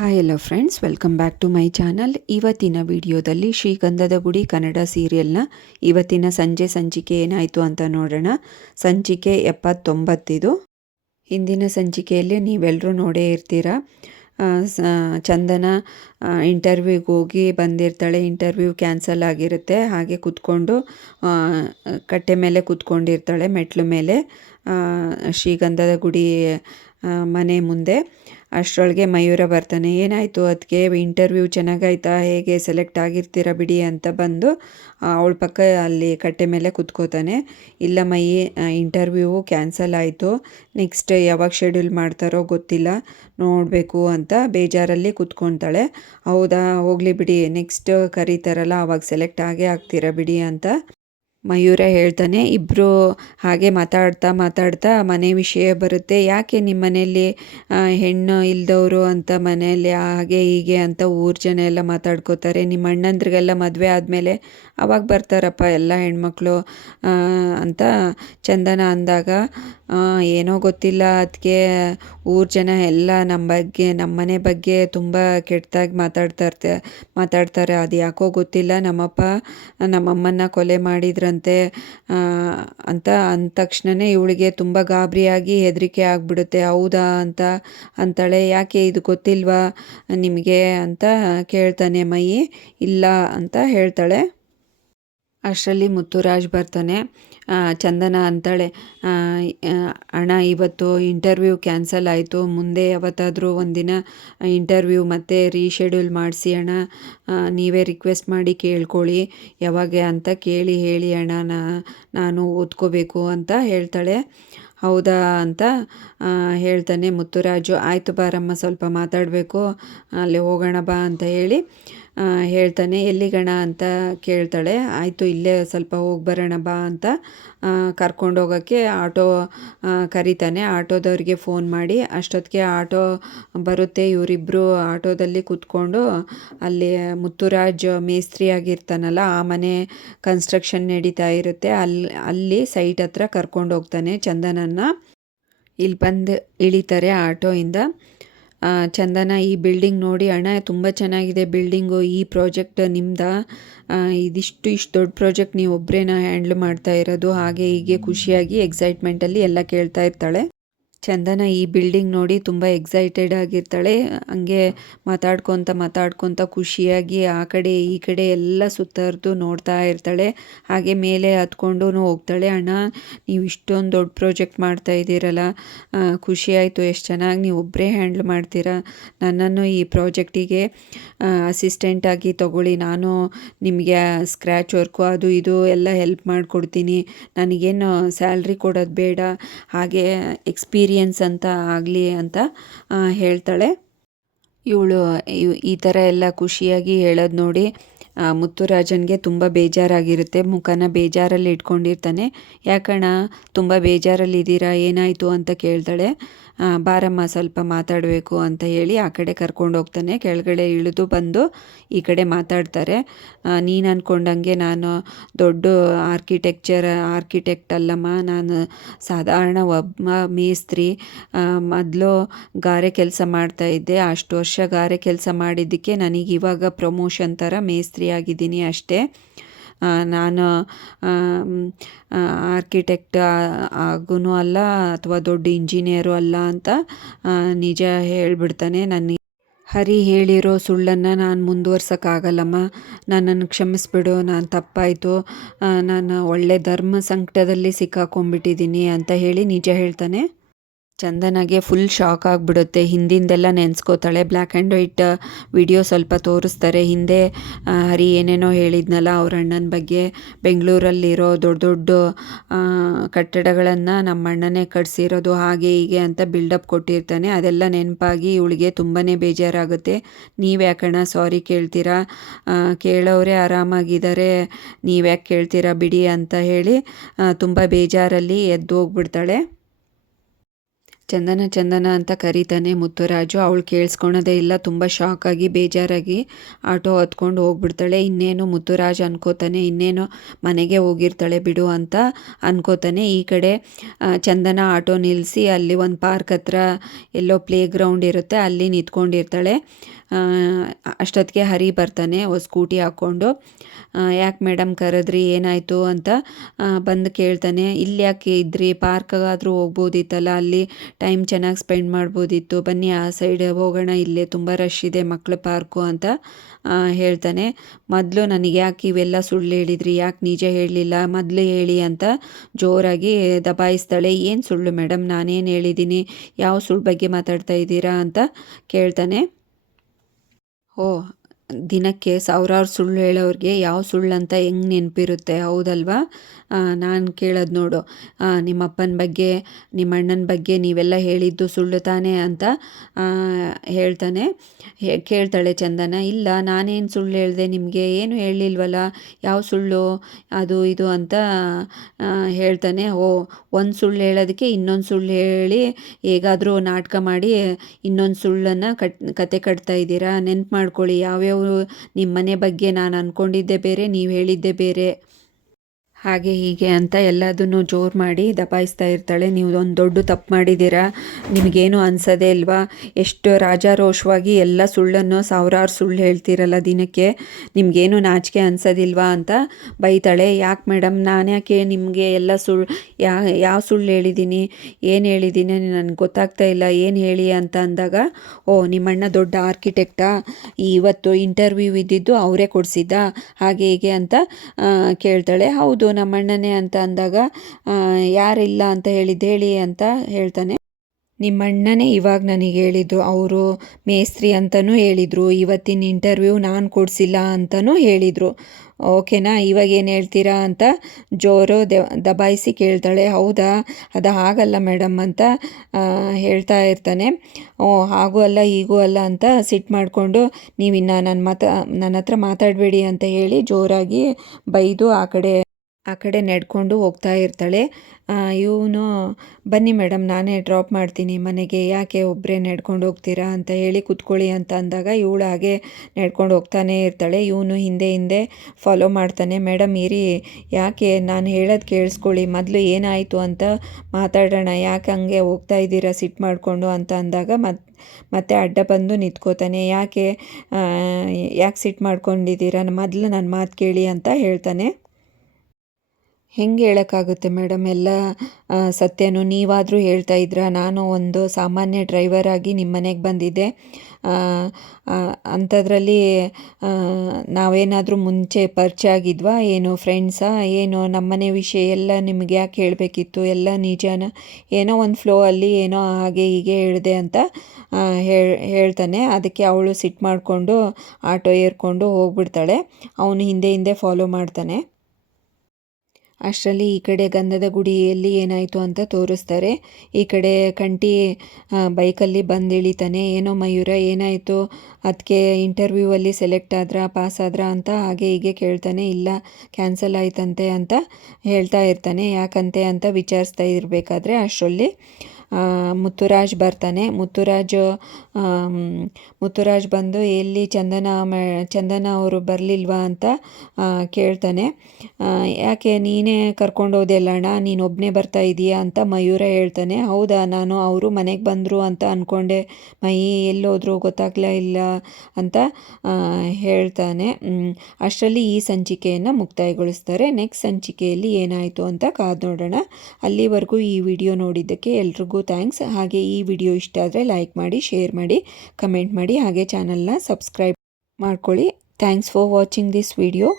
Hi hello friends, welcome back to my channel. ಇವತ್ತಿನ ವಿಡಿಯೋದಲ್ಲಿ ಶ್ರೀಗಂಧದ ಗುಡಿ ಕನ್ನಡ ಸೀರಿಯಲ್ನ ಇವತ್ತಿನ ಸಂಚಿಕೆ ಏನಾಯಿತು ಅಂತ ನೋಡೋಣ. ಸಂಚಿಕೆ 79. ಹಿಂದಿನ ಸಂಚಿಕೆಯಲ್ಲಿ ನೀವೆಲ್ಲರೂ ನೋಡೇ ಇರ್ತೀರ. ಚಂದನ ಇಂಟರ್ವ್ಯೂಗೆ ಹೋಗಿ ಬಂದಿರ್ತಾಳೆ. ಇಂಟರ್ವ್ಯೂ ಕ್ಯಾನ್ಸಲ್ ಆಗಿರುತ್ತೆ. ಹಾಗೆ ಕೂತ್ಕೊಂಡು ಕಟ್ಟೆ ಮೇಲೆ ಕೂತ್ಕೊಂಡಿರ್ತಾಳೆ, ಮೆಟ್ಲು ಮೇಲೆ, ಶ್ರೀಗಂಧದ ಗುಡಿ ಮನೆ ಮುಂದೆ. ಅಷ್ಟರೊಳಗೆ ಮಯೂರ ಬರ್ತಾನೆ. ಏನಾಯಿತು ಅದಕ್ಕೆ, ಇಂಟರ್ವ್ಯೂ ಚೆನ್ನಾಗಾಯ್ತಾ, ಹೇಗೆ ಸೆಲೆಕ್ಟ್ ಆಗಿರ್ತೀರ ಬಿಡಿ ಅಂತ ಬಂದು ಅವಳ ಪಕ್ಕ ಅಲ್ಲಿ ಕಟ್ಟೆ ಮೇಲೆ ಕೂತ್ಕೋತಾನೆ. ಇಲ್ಲ ಮಯಿ, ಇಂಟರ್ವ್ಯೂ ಕ್ಯಾನ್ಸಲ್ ಆಯಿತು, ನೆಕ್ಸ್ಟ್ ಯಾವಾಗ ಶೆಡ್ಯೂಲ್ ಮಾಡ್ತಾರೋ ಗೊತ್ತಿಲ್ಲ, ನೋಡಬೇಕು ಅಂತ ಬೇಜಾರಲ್ಲಿ ಕೂತ್ಕೊತಾಳೆ. ಹೌದಾ, ಹೋಗಲಿ ಬಿಡಿ, ನೆಕ್ಸ್ಟ್ ಕರೀತಾರಲ್ಲ ಆವಾಗ ಸೆಲೆಕ್ಟ್ ಆಗೇ ಆಗ್ತೀರ ಬಿಡಿ ಅಂತ ಮಯೂರ ಹೇಳ್ತಾನೆ. ಇಬ್ಬರು ಹಾಗೆ ಮಾತಾಡ್ತಾ ಮನೆ ವಿಷಯ ಬರುತ್ತೆ. ಯಾಕೆ ನಿಮ್ಮ ಮನೆಯಲ್ಲಿ ಹೆಣ್ಣು ಇಲ್ದವರು ಅಂತ, ಮನೆಯಲ್ಲಿ ಹಾಗೆ ಹೀಗೆ ಅಂತ ಊರು ಜನ ಎಲ್ಲ ಮಾತಾಡ್ಕೋತಾರೆ. ನಿಮ್ಮ ಅಣ್ಣಂದ್ರಿಗೆಲ್ಲ ಮದುವೆ ಆದಮೇಲೆ ಅವಾಗ ಬರ್ತಾರಪ್ಪ ಎಲ್ಲ ಹೆಣ್ಮಕ್ಳು ಅಂತ ಚಂದನ ಅಂದಾಗ, ಏನೋ ಗೊತ್ತಿಲ್ಲ ಅದಕ್ಕೆ ಊರು ಜನ ಎಲ್ಲ ನಮ್ಮ ಮನೆ ಬಗ್ಗೆ ತುಂಬ ಕೆಟ್ಟದಾಗಿ ಮಾತಾಡ್ತಾರೆ. ಅದು ಯಾಕೋ ಗೊತ್ತಿಲ್ಲ, ನಮ್ಮಪ್ಪ ನಮ್ಮಮ್ಮನ್ನ ಕೊಲೆ ಮಾಡಿದ್ರಂತೆ ಅಂತ ಅಂದ ತಕ್ಷಣವೇ ಇವಳಿಗೆ ತುಂಬ ಗಾಬರಿಯಾಗಿ ಹೆದರಿಕೆ ಆಗಿಬಿಡುತ್ತೆ. ಹೌದಾ ಅಂತ ಅಂತಾಳೆ. ಯಾಕೆ ಇದು ಗೊತ್ತಿಲ್ವಾ ನಿಮಗೆ ಅಂತ ಕೇಳ್ತಾನೆ ಮಯಿ. ಇಲ್ಲ ಅಂತ ಹೇಳ್ತಾಳೆ. ಅಷ್ಟರಲ್ಲಿ ಮುತ್ತುರಾಜ್ ಬರ್ತಾನೆ. ಚಂದನ ಅಂತಾಳೆ, ಅಣ್ಣ ಇವತ್ತು ಇಂಟರ್ವ್ಯೂ ಕ್ಯಾನ್ಸಲ್ ಆಯಿತು, ಮುಂದೆ ಯಾವತ್ತಾದರೂ ಒಂದಿನ ಇಂಟರ್ವ್ಯೂ ಮತ್ತೆ ರೀಶೆಡ್ಯೂಲ್ ಮಾಡಿಸಿ ಅಣ್ಣ, ನೀವೇ ರಿಕ್ವೆಸ್ಟ್ ಮಾಡಿ ಕೇಳ್ಕೊಳ್ಳಿ, ಯಾವಾಗ ಅಂತ ಕೇಳಿ ಹೇಳಿ ಅಣ್ಣ, ನಾನು ಓದ್ಕೋಬೇಕು ಅಂತ ಹೇಳ್ತಾಳೆ. ಹೌದಾ ಅಂತ ಹೇಳ್ತಾನೆ ಮುತ್ತುರಾಜು. ಆಯಿತು ಬಾರಮ್ಮ, ಸ್ವಲ್ಪ ಮಾತಾಡಬೇಕು, ಅಲ್ಲಿ ಹೋಗೋಣ ಬಾ ಅಂತ ಹೇಳಿ ಹೇಳ್ತಾನೆ. ಎಲ್ಲಿಗಣ ಅಂತ ಕೇಳ್ತಾಳೆ. ಆಯಿತು, ಇಲ್ಲೇ ಸ್ವಲ್ಪ ಹೋಗಿ ಬರೋಣ ಬಾ ಅಂತ ಕರ್ಕೊಂಡೋಗೋಕ್ಕೆ ಆಟೋ ಕರೀತಾನೆ. ಆಟೋದವ್ರಿಗೆ ಫೋನ್ ಮಾಡಿ ಅಷ್ಟೊತ್ತಿಗೆ ಆಟೋ ಬರುತ್ತೆ. ಇವರಿಬ್ಬರು ಆಟೋದಲ್ಲಿ ಕೂತ್ಕೊಂಡು ಅಲ್ಲಿ ಮುತ್ತುರಾಜ್ ಮೇಸ್ತ್ರಿ ಆಗಿರ್ತಾನಲ್ಲ, ಆ ಮನೆ ಕನ್ಸ್ಟ್ರಕ್ಷನ್ ನಡೀತಾ ಇರುತ್ತೆ. ಅಲ್ಲಿ ಸೈಟ್ ಹತ್ರ ಕರ್ಕೊಂಡು ಹೋಗ್ತಾನೆ ಚಂದನನ್ನ. ಇಲ್ಲಿ ಬಂದು ಇಳಿತಾರೆ ಆಟೋಯಿಂದ. ಚಂದನ ಈ ಬಿಲ್ಡಿಂಗ್ ನೋಡಿ ಅಣ್ಣ, ತುಂಬ ಚೆನ್ನಾಗಿದೆ ಬಿಲ್ಡಿಂಗು, ಈ ಪ್ರಾಜೆಕ್ಟ್ ನಿಮ್ದಾ, ಇಷ್ಟು ದೊಡ್ಡ ಪ್ರಾಜೆಕ್ಟ್ ನೀವು ಒಬ್ಬರೇನ ಹ್ಯಾಂಡ್ಲ್ ಮಾಡ್ತಾ ಇರೋದು, ಹಾಗೆ ಹೀಗೆ ಖುಷಿಯಾಗಿ ಎಕ್ಸೈಟ್ಮೆಂಟಲ್ಲಿ ಎಲ್ಲ ಕೇಳ್ತಾ ಇರ್ತಾಳೆ. ಚಂದನ ಈ ಬಿಲ್ಡಿಂಗ್ ನೋಡಿ ತುಂಬ ಎಕ್ಸೈಟೆಡ್ ಆಗಿರ್ತಾಳೆ. ಹಂಗೆ ಮಾತಾಡ್ಕೊತ ಖುಷಿಯಾಗಿ ಆ ಕಡೆ ಈ ಕಡೆ ಎಲ್ಲ ಸುತ್ತರಿದು ನೋಡ್ತಾ ಇರ್ತಾಳೆ. ಹಾಗೆ ಮೇಲೆ ಹತ್ಕೊಂಡು ಹೋಗ್ತಾಳೆ. ಅಣ್ಣ, ನೀವು ಇಷ್ಟೊಂದು ದೊಡ್ಡ ಪ್ರಾಜೆಕ್ಟ್ ಮಾಡ್ತಾ ಇದ್ದೀರಲ್ಲ, ಖುಷಿ ಆಯಿತು, ಎಷ್ಟು ಚೆನ್ನಾಗಿ ನೀವು ಒಬ್ಬರೇ ಹ್ಯಾಂಡ್ಲ್ ಮಾಡ್ತೀರಾ, ನನ್ನನ್ನು ಈ ಪ್ರಾಜೆಕ್ಟಿಗೆ ಅಸಿಸ್ಟೆಂಟಾಗಿ ತಗೊಳ್ಳಿ, ನಾನು ನಿಮಗೆ ಸ್ಕ್ರ್ಯಾಚ್ ವರ್ಕು ಅದು ಇದು ಎಲ್ಲ ಹೆಲ್ಪ್ ಮಾಡಿಕೊಡ್ತೀನಿ, ನನಗೇನು ಸ್ಯಾಲ್ರಿ ಕೊಡೋದು ಬೇಡ, ಹಾಗೆ ಎಕ್ಸ್ಪೀರಿಯನ್ಸ್ ಅಂತ ಆಗಲಿ ಅಂತ ಹೇಳ್ತಾಳೆ. ಇವಳು ಈ ಥರ ಎಲ್ಲ ಖುಷಿಯಾಗಿ ಹೇಳೋದು ನೋಡಿ ಮುತ್ತುರಾಜನ್ಗೆ ತುಂಬ ಬೇಜಾರಾಗಿರುತ್ತೆ. ಮುಖನ ಬೇಜಾರಲ್ಲಿ ಇಟ್ಕೊಂಡಿರ್ತಾನೆ. ಯಾಕಣ್ಣ ತುಂಬ ಬೇಜಾರಲ್ಲಿದ್ದೀರಾ, ಏನಾಯಿತು ಅಂತ ಕೇಳ್ತಾಳೆ. ಬಾರಮ್ಮ ಸ್ವಲ್ಪ ಮಾತಾಡಬೇಕು ಅಂತ ಹೇಳಿ ಆ ಕಡೆ ಕರ್ಕೊಂಡು ಹೋಗ್ತಾನೆ. ಕೆಳಗಡೆ ಇಳಿದು ಬಂದು ಈ ಕಡೆ ಮಾತಾಡ್ತಾರೆ. ನೀನು ಅಂದ್ಕೊಂಡಂಗೆ ನಾನು ದೊಡ್ಡ ಆರ್ಕಿಟೆಕ್ಟ್ ಅಲ್ಲಮ್ಮ, ನಾನು ಸಾಧಾರಣ ಒಬ್ಬ ಮೇಸ್ತ್ರಿ. ಮೊದಲು ಗಾರೆ ಕೆಲಸ ಮಾಡ್ತಾಯಿದ್ದೆ, ಅಷ್ಟು ವರ್ಷ ಗಾರೆ ಕೆಲಸ ಮಾಡಿದ್ದಕ್ಕೆ ನನಗೆ ಇವಾಗ ಪ್ರಮೋಷನ್ ಥರ ಮೇಸ್ತ್ರಿ ಆಗಿದ್ದೀನಿ ಅಷ್ಟೇ. ನಾನು ಆರ್ಕಿಟೆಕ್ಟ್ ಆಗೂ ಅಲ್ಲ ಅಥವಾ ದೊಡ್ಡ ಇಂಜಿನಿಯರು ಅಲ್ಲ ಅಂತ ನಿಜ ಹೇಳಿಬಿಡ್ತಾನೆ. ಹರಿ ಹೇಳಿರೋ ಸುಳ್ಳನ್ನು ನಾನು ಮುಂದುವರ್ಸೋಕ್ಕಾಗಲ್ಲಮ್ಮ, ನನ್ನನ್ನು ಕ್ಷಮಿಸ್ಬಿಡು, ನಾನು ತಪ್ಪಾಯಿತು, ನಾನು ಒಳ್ಳೆ ಧರ್ಮ ಸಂಕಟದಲ್ಲಿ ಸಿಕ್ಕಾಕೊಂಡ್ಬಿಟ್ಟಿದ್ದೀನಿ ಅಂತ ಹೇಳಿ ನಿಜ ಹೇಳ್ತಾನೆ. ಚಂದನಗೆ ಫುಲ್ ಶಾಕ್ ಆಗಿಬಿಡುತ್ತೆ. ಹಿಂದಿಂದೆಲ್ಲ ನೆನೆಸ್ಕೋತಾಳೆ. ಬ್ಲ್ಯಾಕ್ ಆ್ಯಂಡ್ ವೈಟ್ ವಿಡಿಯೋ ಸ್ವಲ್ಪ ತೋರಿಸ್ತಾರೆ. ಹಿಂದೆ ಹರಿ ಏನೇನೋ ಹೇಳಿದ್ನಲ್ಲ ಅವ್ರ ಅಣ್ಣನ ಬಗ್ಗೆ, ಬೆಂಗಳೂರಲ್ಲಿರೋ ದೊಡ್ಡ ಕಟ್ಟಡಗಳನ್ನು ನಮ್ಮ ಅಣ್ಣನೇ ಕಟ್ಸಿರೋದು, ಹಾಗೆ ಹೀಗೆ ಅಂತ ಬಿಲ್ಡಪ್ ಕೊಟ್ಟಿರ್ತಾನೆ. ಅದೆಲ್ಲ ನೆನಪಾಗಿ ಇವಳಿಗೆ ತುಂಬಾ ಬೇಜಾರಾಗುತ್ತೆ. ನೀವು ಯಾಕಣ್ಣ ಸಾರಿ ಕೇಳ್ತೀರಾ, ಕೇಳೋರೆ ಆರಾಮಾಗಿದ್ದಾರೆ, ನೀವ್ಯಾಕೆ ಕೇಳ್ತೀರಾ ಬಿಡಿ ಅಂತ ಹೇಳಿ ತುಂಬ ಬೇಜಾರಲ್ಲಿ ಎದ್ದು ಹೋಗ್ಬಿಡ್ತಾಳೆ. ಚಂದನ ಚಂದನ ಅಂತ ಕರೀತಾನೆ ಮುತ್ತುರಾಜು. ಅವಳು ಕೇಳಿಸ್ಕೊಳೋದೇ ಇಲ್ಲ, ತುಂಬ ಶಾಕಾಗಿ ಬೇಜಾರಾಗಿ ಆಟೋ ಹತ್ಕೊಂಡು ಹೋಗ್ಬಿಡ್ತಾಳೆ. ಇನ್ನೇನು ಮುತ್ತುರಾಜ್ ಅನ್ಕೋತಾನೆ ಇನ್ನೇನು ಮನೆಗೆ ಹೋಗಿರ್ತಾಳೆ ಬಿಡು ಅಂತ ಅನ್ಕೋತಾನೆ. ಈ ಕಡೆ ಚಂದನ ಆಟೋ ನಿಲ್ಲಿಸಿ ಅಲ್ಲಿ ಒಂದು ಪಾರ್ಕ್ ಹತ್ರ ಎಲ್ಲೋ ಪ್ಲೇ ಗ್ರೌಂಡ್ ಇರುತ್ತೆ, ಅಲ್ಲಿ ನಿಂತ್ಕೊಂಡಿರ್ತಾಳೆ. ಅಷ್ಟೊತ್ತಿಗೆ ಹರಿ ಬರ್ತಾನೆ ಸ್ಕೂಟಿ ಹಾಕ್ಕೊಂಡು. ಯಾಕೆ ಮೇಡಮ್ ಕರೆದ್ರಿ, ಏನಾಯಿತು ಅಂತ ಬಂದು ಕೇಳ್ತಾನೆ. ಇಲ್ಲಿ ಯಾಕೆ ಇದ್ರಿ, ಪಾರ್ಕ್ಗಾದರೂ ಹೋಗ್ಬೋದಿತ್ತಲ್ಲ, ಅಲ್ಲಿ ಟೈಮ್ ಚೆನ್ನಾಗಿ ಸ್ಪೆಂಡ್ ಮಾಡ್ಬೋದಿತ್ತು, ಬನ್ನಿ ಆ ಸೈಡ್ ಹೋಗೋಣ, ಇಲ್ಲೇ ತುಂಬ ರಶ್ ಇದೆ ಮಕ್ಕಳ ಪಾರ್ಕು ಅಂತ ಹೇಳ್ತಾನೆ. ಮೊದಲು ನನಗೆ ಯಾಕೆ ಇವೆಲ್ಲ ಸುಳ್ಳು ಹೇಳಿದ್ರಿ, ಯಾಕೆ ನಿಜ ಹೇಳಲಿಲ್ಲ, ಮೊದಲು ಹೇಳಿ ಅಂತ ಜೋರಾಗಿ ದಬಾಯಿಸ್ತಾಳೆ. ಏನು ಸುಳ್ಳು ಮೇಡಮ್, ನಾನೇನು ಹೇಳಿದ್ದೀನಿ, ಯಾವ ಸುಳ್ಳು ಬಗ್ಗೆ ಮಾತಾಡ್ತಾ ಇದ್ದೀರಾ ಅಂತ ಕೇಳ್ತಾನೆ. ಓ, ದಿನಕ್ಕೆ ಸಾವಿರಾರು ಸುಳ್ಳು ಹೇಳೋರಿಗೆ ಯಾವ ಸುಳ್ಳು ಅಂತ ಹೆಂಗೆ ನೆನಪಿರುತ್ತೆ, ಹೌದಲ್ವಾ? ನಾನು ಕೇಳೋದು ನೋಡು, ನಿಮ್ಮ ಅಪ್ಪನ ಬಗ್ಗೆ ನಿಮ್ಮ ಅಣ್ಣನ ಬಗ್ಗೆ ನೀವೆಲ್ಲ ಹೇಳಿದ್ದು ಸುಳ್ಳು ತಾನೇ ಅಂತ ಹೇಳ್ತಾನೆ. ಕೇಳ್ತಾಳೆ ಚಂದನ. ಇಲ್ಲ, ನಾನೇನು ಸುಳ್ಳು ಹೇಳಿದೆ, ನಿಮಗೆ ಏನು ಹೇಳಿಲ್ವಲ್ಲ, ಯಾವ ಸುಳ್ಳು ಅದು ಇದು ಅಂತ ಹೇಳ್ತಾನೆ. ಒಂದು ಸುಳ್ಳು ಹೇಳೋದಕ್ಕೆ ಇನ್ನೊಂದು ಸುಳ್ಳು ಹೇಳಿ ಹೇಗಾದರೂ ನಾಟಕ ಮಾಡಿ ಇನ್ನೊಂದು ಸುಳ್ಳನ್ನು ಕತೆ ಕಟ್ತಾ ಇದ್ದೀರಾ. ನೆನ್ಪು ಮಾಡ್ಕೊಳ್ಳಿ, ಯಾವ್ಯಾವ ನಿಮ್ಮ ಮನೆ ಬಗ್ಗೆ ನಾನು ಅಂದ್ಕೊಂಡಿದ್ದೆ ಬೇರೆ, ನೀವು ಹೇಳಿದ್ದೆ ಬೇರೆ, ಹಾಗೆ ಹೀಗೆ ಅಂತ ಎಲ್ಲದನ್ನು ಜೋರು ಮಾಡಿ ದಬಾಯಿಸ್ತಾ ಇರ್ತಾಳೆ. ನೀವು ಒಂದು ದೊಡ್ಡ ತಪ್ಪು ಮಾಡಿದ್ದೀರಾ, ನಿಮಗೇನು ಅನ್ಸೋದೇ ಇಲ್ವಾ, ಎಷ್ಟು ರಾಜಾರೋಷವಾಗಿ ಎಲ್ಲ ಸುಳ್ಳನ್ನು ಸಾವಿರಾರು ಸುಳ್ಳು ಹೇಳ್ತೀರಲ್ಲ ದಿನಕ್ಕೆ, ನಿಮಗೇನು ನಾಚಿಕೆ ಅನ್ಸೋದಿಲ್ವಾ ಅಂತ ಬೈತಾಳೆ. ಯಾಕೆ ಮೇಡಮ್, ನಾನು ಯಾಕೆ ನಿಮಗೆ ಎಲ್ಲ ಸುಳ್ಳು ಯಾವ ಸುಳ್ಳು ಹೇಳಿದ್ದೀನಿ, ಏನು ಹೇಳಿದ್ದೀನಿ ನನಗೆ ಗೊತ್ತಾಗ್ತಾ ಇಲ್ಲ, ಏನು ಹೇಳಿ ಅಂತ ಅಂದಾಗ, ನಿಮ್ಮಣ್ಣ ದೊಡ್ಡ ಆರ್ಕಿಟೆಕ್ಟಾ, ಇವತ್ತು ಇಂಟರ್ವ್ಯೂ ಇದ್ದಿದ್ದು ಅವರೇ ಕೊಡಿಸಿದ್ದ, ಹಾಗೆ ಹೀಗೆ ಅಂತ ಕೇಳ್ತಾಳೆ. ಹೌದು ನಮ್ಮಣ್ಣನೇ ಅಂತ ಅಂದಾಗ, ಯಾರಿಲ್ಲ ಅಂತ ಹೇಳಿ ಅಂತ ಹೇಳ್ತಾನೆ. ನಿಮ್ಮಣ್ಣನೇ ಇವಾಗ ನನಗೆ ಹೇಳಿದ್ದು, ಅವರು ಮೇಸ್ತ್ರಿ ಅಂತಲೂ ಹೇಳಿದರು, ಇವತ್ತಿನ ಇಂಟರ್ವ್ಯೂ ನಾನು ಕೊಡಿಸಿಲ್ಲ ಅಂತಲೂ ಹೇಳಿದರು, ಓಕೆನಾ, ಇವಾಗ ಏನು ಹೇಳ್ತೀರಾ ಅಂತ ಜೋರು ದಬಾಯಿಸಿ ಕೇಳ್ತಾಳೆ. ಹೌದಾ, ಅದು ಹಾಗಲ್ಲ ಮೇಡಮ್ ಅಂತ ಹೇಳ್ತಾ ಇರ್ತಾನೆ. ಹಾಗೂ ಅಲ್ಲ ಹೀಗೂ ಅಲ್ಲ ಅಂತ ಸಿಟ್ಟು ಮಾಡಿಕೊಂಡು, ನೀವಿನ್ನು ನನ್ನ ಹತ್ರ ಮಾತಾಡಬೇಡಿ ಅಂತ ಹೇಳಿ ಜೋರಾಗಿ ಬೈದು ಆ ಕಡೆ ನಡ್ಕೊಂಡು ಹೋಗ್ತಾ ಇರ್ತಾಳೆ. ಇವನು, ಬನ್ನಿ ಮೇಡಮ್ ನಾನೇ ಡ್ರಾಪ್ ಮಾಡ್ತೀನಿ ಮನೆಗೆ, ಯಾಕೆ ಒಬ್ಬರೇ ನಡ್ಕೊಂಡು ಹೋಗ್ತೀರಾ ಅಂತ ಹೇಳಿ ಕೂತ್ಕೊಳ್ಳಿ ಅಂತ ಅಂದಾಗ ಇವಳು ಹಾಗೆ ನಡ್ಕೊಂಡು ಹೋಗ್ತಾನೆ ಇರ್ತಾಳೆ. ಇವನು ಹಿಂದೆ ಫಾಲೋ ಮಾಡ್ತಾನೆ. ಮೇಡಮ್ ಇರಿ, ಯಾಕೆ, ನಾನು ಹೇಳೋದು ಕೇಳಿಸ್ಕೊಳ್ಳಿ, ಮೊದಲು ಏನಾಯಿತು ಅಂತ ಮಾತಾಡೋಣ, ಯಾಕೆ ಹಂಗೆ ಹೋಗ್ತಾ ಇದ್ದೀರಾ ಸಿಟ್ಟು ಮಾಡಿಕೊಂಡು ಅಂತ ಅಂದಾಗ ಮತ್ತೆ ಅಡ್ಡ ಬಂದು ನಿಂತ್ಕೋತಾನೆ. ಯಾಕೆ ಸಿಟ್ಟು ಮಾಡ್ಕೊಂಡಿದ್ದೀರಾ, ಮೊದಲು ನನ್ನ ಮಾತು ಕೇಳಿ ಅಂತ ಹೇಳ್ತಾನೆ. ಹೆಂಗೆ ಹೇಳೋಕ್ಕಾಗುತ್ತೆ ಮೇಡಮ್, ಎಲ್ಲ ಸತ್ಯನೂ ನೀವಾದರೂ ಹೇಳ್ತಾ ಇದ್ರಾ, ನಾನು ಒಂದು ಸಾಮಾನ್ಯ ಡ್ರೈವರ್ ಆಗಿ ನಿಮ್ಮ ಮನೆಗೆ ಬಂದಿದ್ದೆ, ಅಂಥದ್ರಲ್ಲಿ ನಾವೇನಾದರೂ ಮುಂಚೆ ಪರಿಚಯ ಆಗಿದ್ವಾ ಏನು, ಫ್ರೆಂಡ್ಸಾ ಏನು, ನಮ್ಮನೆ ವಿಷಯ ಎಲ್ಲ ನಿಮಗೆ ಯಾಕೆ ಹೇಳಬೇಕಿತ್ತು, ಎಲ್ಲ ನಿಜಾನ, ಏನೋ ಒಂದು ಫ್ಲೋ ಅಲ್ಲಿ ಏನೋ ಹಾಗೆ ಹೀಗೆ ಹೇಳಿದೆ ಅಂತ ಹೇಳ್ತಾನೆ. ಅದಕ್ಕೆ ಅವಳು ಸಿಟ್ಟು ಮಾಡಿಕೊಂಡು ಆಟೋ ಏರ್ಕೊಂಡು ಹೋಗ್ಬಿಡ್ತಾಳೆ. ಅವನು ಹಿಂದೆ ಫಾಲೋ ಮಾಡ್ತಾನೆ. ಅಷ್ಟರಲ್ಲಿ ಈ ಕಡೆ ಗಂಧದ ಗುಡಿಯಲ್ಲಿ ಏನಾಯಿತು ಅಂತ ತೋರಿಸ್ತಾರೆ. ಈ ಕಡೆ ಕಂಠಿ ಬೈಕಲ್ಲಿ ಬಂದು ಇಳಿತಾನೆ. ಏನೋ ಮಯೂರ ಏನಾಯಿತು, ಅದಕ್ಕೆ ಇಂಟರ್ವ್ಯೂವಲ್ಲಿ ಸೆಲೆಕ್ಟ್ ಆದ್ರಾ, ಪಾಸ್ ಆದ್ರಾ ಅಂತ ಹಾಗೆ ಹೀಗೆ ಕೇಳ್ತಾನೆ. ಇಲ್ಲ ಕ್ಯಾನ್ಸಲ್ ಆಯ್ತಂತೆ ಅಂತ ಹೇಳ್ತಾ ಇರ್ತಾನೆ. ಯಾಕಂತೆ ಅಂತ ವಿಚಾರಿಸ್ತಾ ಇರಬೇಕಾದ್ರೆ ಅಷ್ಟರಲ್ಲಿ ಮುತ್ತುರಾಜ್ ಬರ್ತಾನೆ. ಮುತ್ತುರಾಜ್ ಬಂದು ಎಲ್ಲಿ ಚಂದನ ಅವರು ಬರಲಿಲ್ವಾ ಅಂತ ಕೇಳ್ತಾನೆ. ಯಾಕೆ ನೀನೇ ಕರ್ಕೊಂಡೋದೆ ಅಲ್ಲಣ್ಣ, ನೀನು ಒಬ್ಬನೇ ಬರ್ತಾ ಇದೀಯಾ ಅಂತ ಮಯೂರ ಹೇಳ್ತಾನೆ. ಹೌದಾ, ನಾನು ಅವರು ಮನೆಗೆ ಬಂದರು ಅಂತ ಅಂದ್ಕೊಂಡೆ, ಎಲ್ಲೋದ್ರು ಗೊತ್ತಾಗ್ಲೇ ಇಲ್ಲ ಅಂತ ಹೇಳ್ತಾನೆ. ಅಷ್ಟರಲ್ಲಿ ಈ ಸಂಚಿಕೆಯನ್ನು ಮುಕ್ತಾಯಗೊಳಿಸ್ತಾರೆ. ನೆಕ್ಸ್ಟ್ ಸಂಚಿಕೆಯಲ್ಲಿ ಏನಾಯಿತು ಅಂತ ಕಾದು ನೋಡೋಣ. ಅಲ್ಲಿವರೆಗೂ ಈ ವಿಡಿಯೋ ನೋಡಿದ್ದಕ್ಕೆ ಎಲ್ರಿಗೂ ಥ್ಯಾಂಕ್ಸ್. ಹಾಗೆ ಈ ವಿಡಿಯೋ ಇಷ್ಟ ಆದರೆ ಲೈಕ್ ಮಾಡಿ, ಶೇರ್ ಮಾಡಿ, ಕಮೆಂಟ್ ಮಾಡಿ, ಹಾಗೆ ಚಾನಲ್ನ ಸಬ್ಸ್ಕ್ರೈಬ್ ಮಾಡ್ಕೊಳ್ಳಿ. Thanks for watching this video.